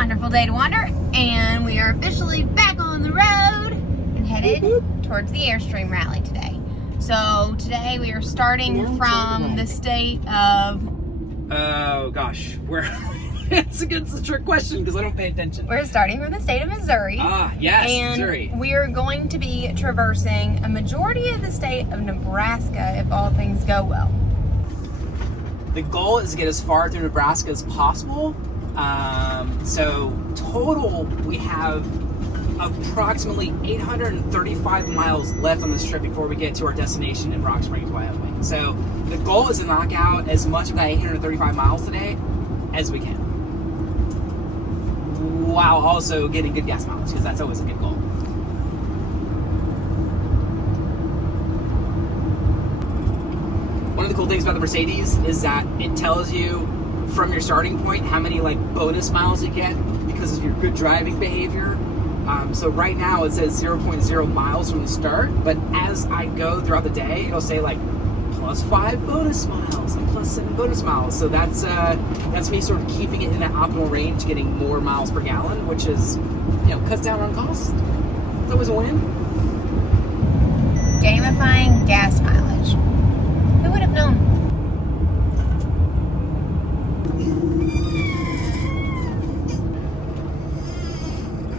wonderful day to wander, and we are officially back on the road and headed towards the Airstream rally today. So today we are starting from the state of... Oh gosh, where? It's a trick question because I don't pay attention. We're starting from the state of Missouri. Ah, yes, and Missouri. We are going to be traversing a majority of the state of Nebraska if all things go well. The goal is to get as far through Nebraska as possible. So total, we have approximately 835 miles left on this trip before we get to our destination in Rock Springs, Wyoming. So the goal is to knock out as much of that 835 miles today as we can, while also getting good gas mileage, because that's always a good goal. One of the cool things about the Mercedes is that it tells you from your starting point how many bonus miles you get because of your good driving behavior. So right now it says 0.0 miles from the start, but as I go throughout the day, it'll say plus 5 bonus miles and plus 7 bonus miles. So that's me sort of keeping it in that optimal range, getting more miles per gallon, which is, cuts down on costs. It's always a win. Gamifying gas mileage. Who would have known?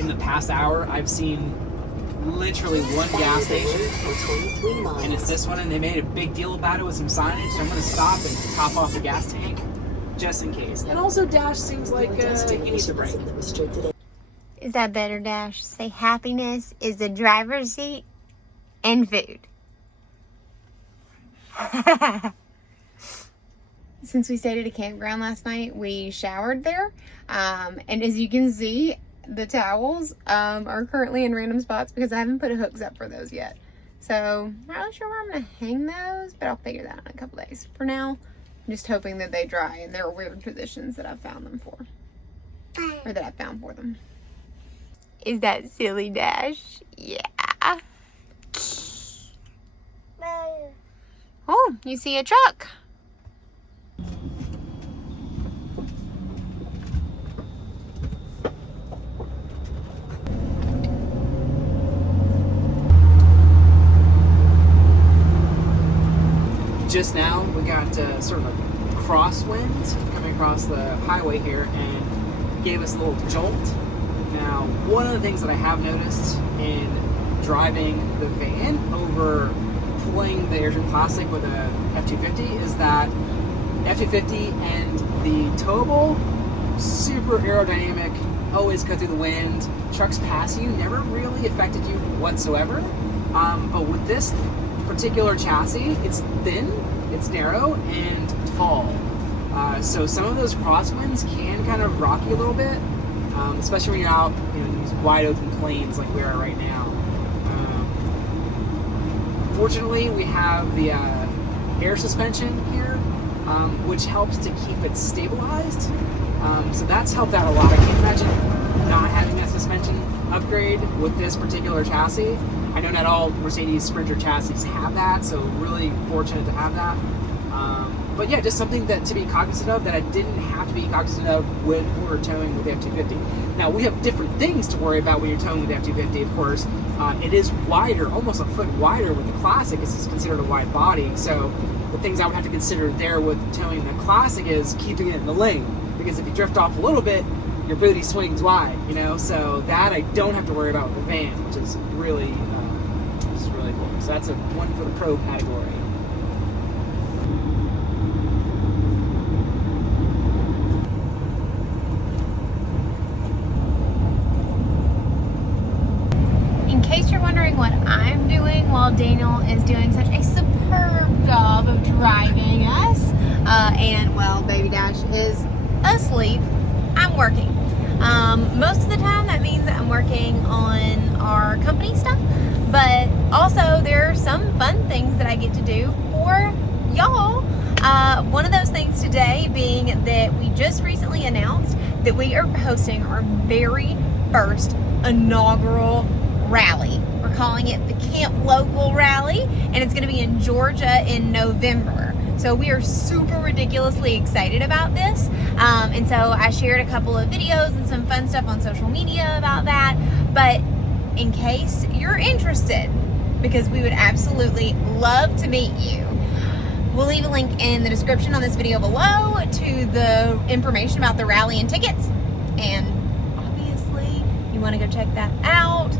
In the past hour, I've seen literally one gas station, and it's this one, and they made a big deal about it with some signage, so I'm going to stop and top off the gas tank just in case. And also, Dash seems like he needs a break. Is that better, Dash? Say happiness is the driver's seat and food. Since we stayed at a campground last night, we showered there, and as you can see, the towels are currently in random spots because I haven't put hooks up for those yet. So I'm not really sure where I'm going to hang those, but I'll figure that out in a couple days. For now, I'm just hoping that they dry in their weird positions that I've found them for. Or that I found for them. Is that silly, Dash? Yeah. Oh, you see a truck. Just now, we got sort of a crosswind coming across the highway here and gave us a little jolt. Now, one of the things that I have noticed in driving the van over pulling the Airstream Classic with a F-250 is that F-250 and the towable, super aerodynamic, always cut through the wind, trucks pass you, never really affected you whatsoever. But with this particular chassis, it's thin, it's narrow, and tall. So some of those crosswinds can kind of rock you a little bit, especially when you're out in these wide open plains like we are right now. Fortunately, we have the air suspension here, which helps to keep it stabilized. So that's helped out a lot. I can't imagine not having that suspension upgrade with this particular chassis. I know not all Mercedes Sprinter chassis have that, so really fortunate to have that. But yeah, just something that to be cognizant of that I didn't have to be cognizant of when we were towing with the F-250. Now, we have different things to worry about when you're towing with the F-250, of course. It is wider, almost a foot wider with the Classic. This is considered a wide body, so the things I would have to consider there with towing the Classic is keeping it in the lane, because if you drift off a little bit, your booty swings wide, so that I don't have to worry about with the van, which is really cool. So that's a one for the pro category. In case you're wondering what I'm doing while Daniel is doing such a superb job of driving us, and while Baby Dash is asleep, I'm working. Most of the time that means that I'm working on our company stuff, but also there are some fun things that I get to do for y'all. One of those things today being that we just recently announced that we are hosting our very first inaugural rally. We're calling it the Camp Local Rally, and it's going to be in Georgia in November. So we are super ridiculously excited about this. And so I shared a couple of videos and some fun stuff on social media about that. But in case you're interested, because we would absolutely love to meet you, we'll leave a link in the description on this video below to the information about the rally and tickets. And obviously, you want to go check that out.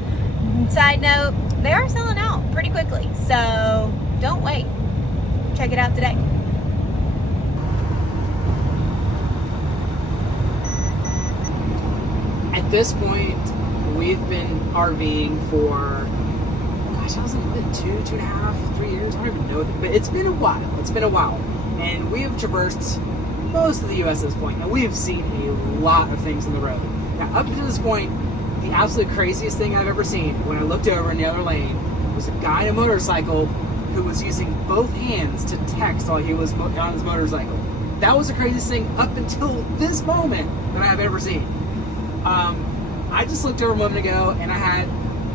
Side note, they are selling out pretty quickly, so don't wait. Check it out today. At this point, we've been RVing for, gosh, hasn't it been 2.5, 3 years? I don't even know, but it's been a while. It's been a while. And we have traversed most of the U.S. at this point, and we have seen a lot of things on the road. Now, up to this point, the absolute craziest thing I've ever seen, when I looked over in the other lane, was a guy on a motorcycle who was using both hands to text while he was on his motorcycle. That was the craziest thing up until this moment that I have ever seen. I just looked over a moment ago and I had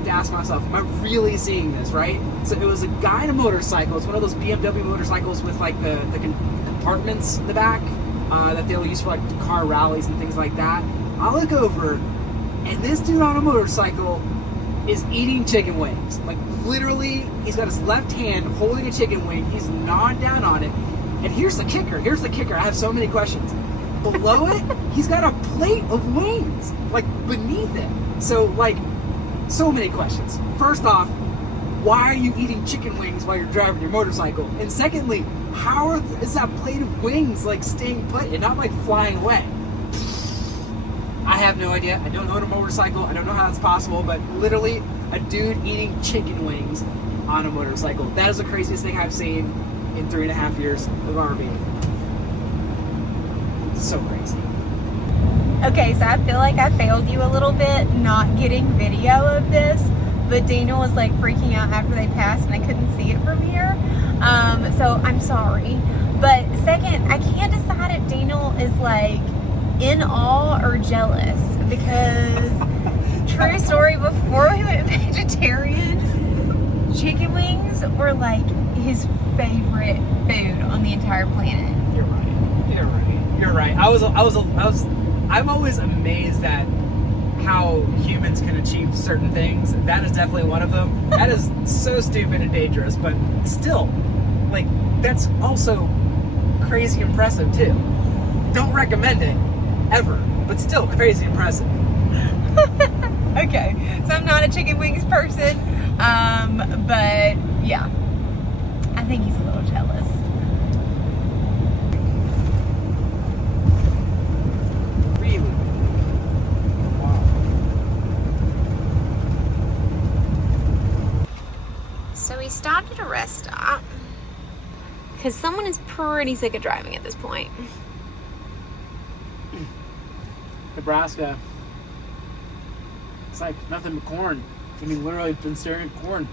to ask myself, am I really seeing this, right? So it was a guy on a motorcycle. It's one of those BMW motorcycles with like the compartments in the back that they'll use for like car rallies and things like that. I look over and this dude on a motorcycle is eating chicken wings. Like literally, he's got his left hand holding a chicken wing. He's gnawing down on it. And here's the kicker. I have so many questions. Below it, he's got a plate of wings, like beneath it. So like, so many questions. First off, why are you eating chicken wings while you're driving your motorcycle? And secondly, how is that plate of wings like staying put and not like flying away? I have no idea. I don't own a motorcycle. I don't know how that's possible, but literally a dude eating chicken wings on a motorcycle. That is the craziest thing I've seen in 3.5 years of RVing. It's so crazy. Okay, so I feel like I failed you a little bit not getting video of this, but Daniel was like freaking out after they passed and I couldn't see it from here. So I'm sorry. But second, I can't decide if Daniel is like in awe or jealous, because true story, before we went vegetarian, chicken wings were like his favorite food on the entire planet. You're right. I'm always amazed at how humans can achieve certain things. That is definitely one of them. That is so stupid and dangerous, but still, like, that's also crazy impressive too. Don't recommend it, ever, but still crazy impressive. Okay, so I'm not a chicken wings person, but yeah, I think he's a little jealous. Really? Wow. So we stopped at a rest stop because someone is pretty sick of driving at this point. Nebraska. It's like nothing but corn. I mean, literally been staring at corn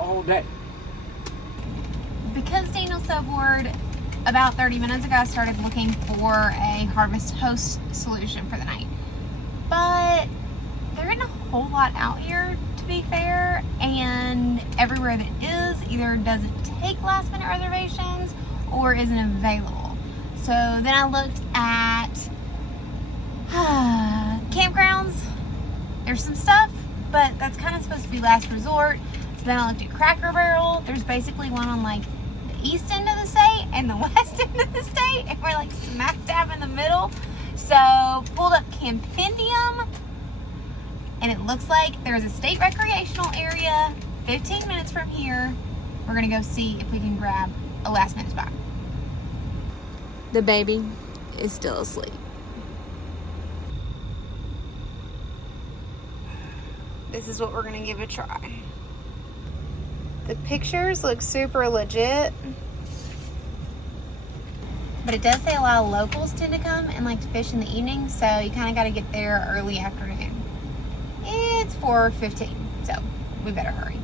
all day. Because Daniel's so bored, about 30 minutes ago I started looking for a harvest host solution for the night. But there isn't a whole lot out here, to be fair, and everywhere that is either doesn't take last minute reservations or isn't available. So then I looked at campgrounds. There's some stuff, but that's kind of supposed to be last resort. So then I looked at Cracker Barrel. There's basically one on like the east end of the state and the west end of the state, and we're like smack dab in the middle. So pulled up Campendium, and it looks like there's a state recreational area 15 minutes from here. We're gonna go see if we can grab a last minute spot. The baby is still asleep. This is what we're gonna give a try. The pictures look super legit, but it does say a lot of locals tend to come and like to fish in the evening, so you kind of got to get there early afternoon. It's 4:15, so we better hurry.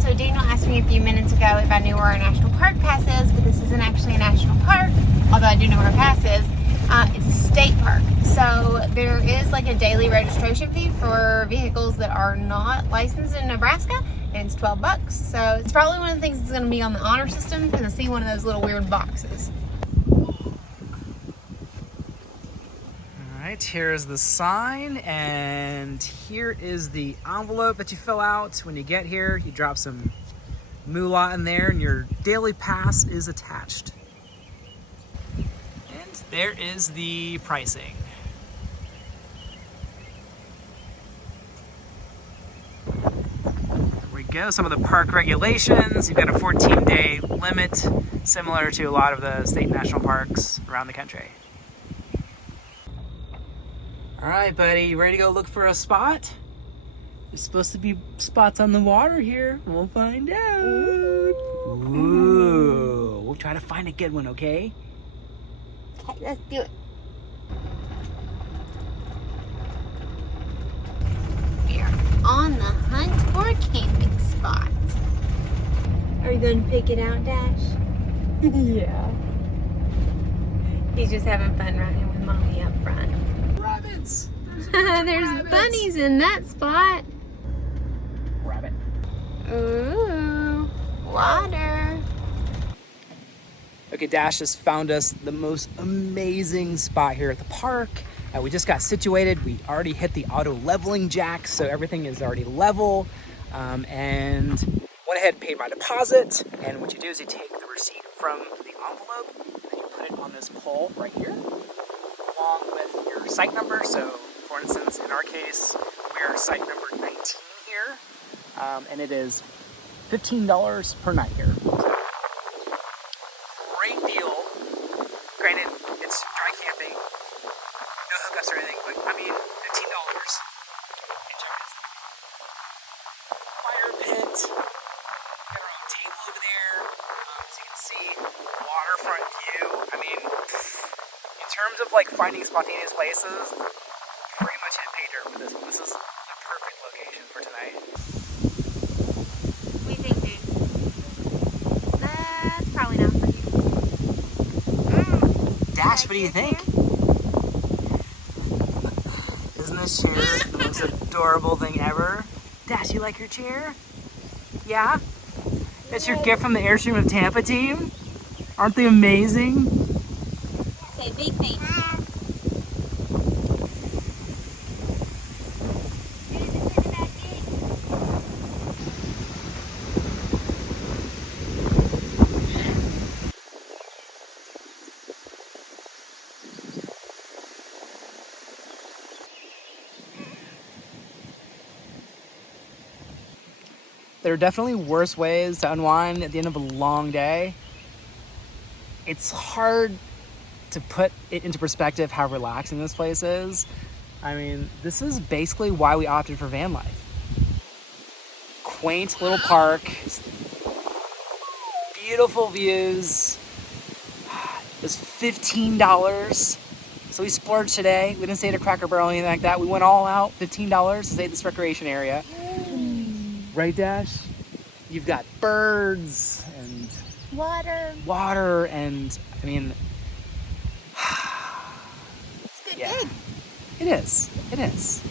So Daniel asked me a few minutes ago if I knew where our national park pass is, but this isn't actually a national park, although I do know where our pass is. It's a state park. So there is like a daily registration fee for vehicles that are not licensed in Nebraska, and it's $12. So it's probably one of the things that's going to be on the honor system because I see one of those little weird boxes. All right, here's the sign, and here is the envelope that you fill out when you get here. You drop some moolah in there, and your daily pass is attached. And there is the pricing. There we go, some of the park regulations. You've got a 14-day limit, similar to a lot of the state and national parks around the country. All right, buddy, you ready to go look for a spot? There's supposed to be spots on the water here. We'll find out. Ooh. We'll try to find a good one, okay? Okay, let's do it. We are on the hunt for a camping spot. Are you going to pick it out, Dash? Yeah. He's just having fun riding with Mommy up front. Rabbits! There's rabbits. bunnies in that spot. Rabbit. Ooh, water. Okay, Dash just found us the most amazing spot here at the park. We just got situated. We already hit the auto leveling jack, so everything is already level. And went ahead and paid my deposit. And what you do is you take the receipt from the envelope and you put it on this pole right here, along with your site number. So, for instance, in our case, we are site number 19 here, and it is $15 per night here. Great deal. Granted, it's dry camping, no hookups or anything, but I mean, $15. Fire pit. Got our own table over there. As you can see, waterfront view. I mean, in terms of like finding spontaneous places, pretty much hit pay dirt with this one. This is the perfect location for tonight. What do you think, dude? That's probably not for you. Dash, what do you think? Isn't this chair the most adorable thing ever? Dash, you like your chair? Yeah? That's your gift from the Airstream of Tampa team? Aren't they amazing? Say big thing. There are definitely worse ways to unwind at the end of a long day. It's hard to put it into perspective how relaxing this place is. I mean, this is basically why we opted for van life. Quaint little park, beautiful views. It was $15. So we splurged today. We didn't stay at a Cracker Barrel or anything like that. We went all out, $15 to stay at this recreation area. Right, Dash? You've got birds and water and, I mean, It's good yeah. gig. It is. It is.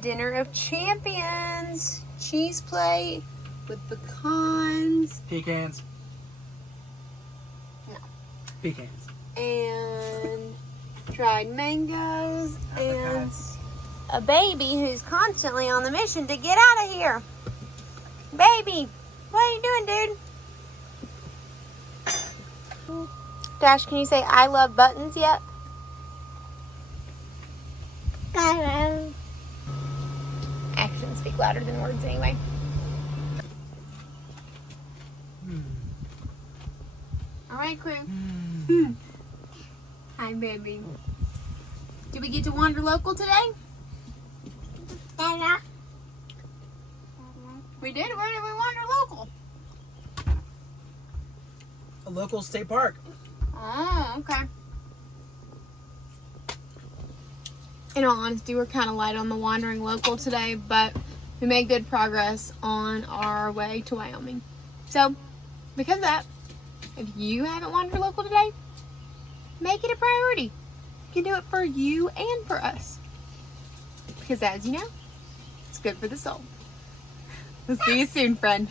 Dinner of Champions. Cheese plate with pecans. Pecans. No. Pecans. And dried mangoes. And Apricots. a baby who's constantly on the mission to get out of here. Baby, what are you doing, dude? Dash, can you say I love buttons yet? Actions speak louder than words anyway. All right, crew. Hi, baby. Did we get to Wanderlocal today? We did. Where did we wander local? A local state park. Oh, okay. in all honesty, we're kind of light on the wandering local today, but we made good progress on our way to Wyoming. So, because of that, if you haven't wandered local today, make it a priority. You can do it for you and for us. Because as you know, it's good for the soul. We'll see you soon, friend.